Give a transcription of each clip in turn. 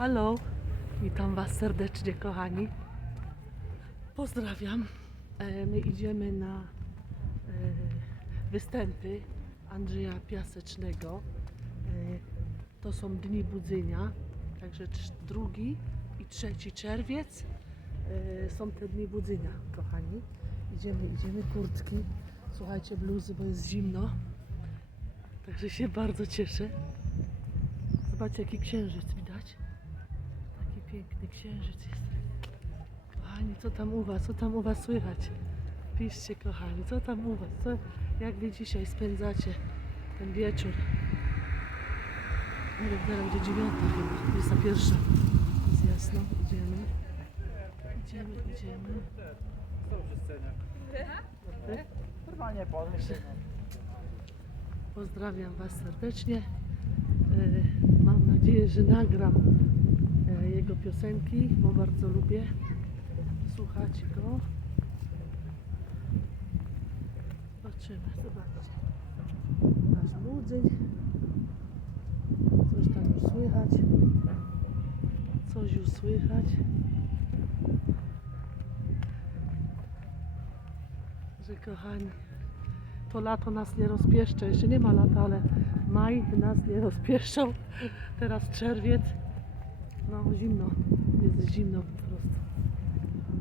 Halo, witam Was serdecznie, kochani. Pozdrawiam. E, My idziemy na e, występy Andrzeja Piasecznego. E, To są dni budzenia, także drugi i trzeci czerwiec są te dni budzenia, kochani. Idziemy, idziemy, kurtki. Słuchajcie, bluzy, bo jest zimno. Także się bardzo cieszę. Zobaczcie, jaki księżyc widać. Piękny księżyc jest. Kochani, co tam u Was? Co tam u Was słychać? Piszcie, kochani, co tam u Was? Co, jak Wy dzisiaj spędzacie ten wieczór? Nie wiem, teraz będzie dziewiąta chyba, jest ta pierwsza. Jest jasno, idziemy. Idziemy, idziemy. Są przy scenie. Normalnie podejść. Pozdrawiam Was serdecznie. E, Mam nadzieję, że nagram jego piosenki, bo bardzo lubię słuchać go. Zobaczymy, zobaczcie. Nasz budzeń. Coś tam już słychać. Coś już słychać. Że kochani, to lato nas nie rozpieszcza. Jeszcze nie ma lata, ale maj nas nie rozpieszczał. Teraz czerwiec. No zimno. Jest zimno po prostu.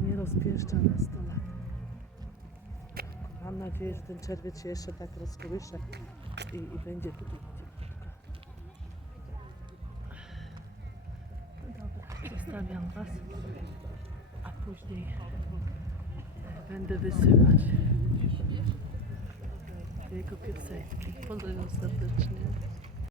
Nie rozpieszcza nas to lato. Mam nadzieję, że ten czerwiec się jeszcze tak rozkołysze i, i będzie tutaj dobra, zostawiam Was, a później będę wysyłać jego piosenki. Pozdrawiam serdecznie.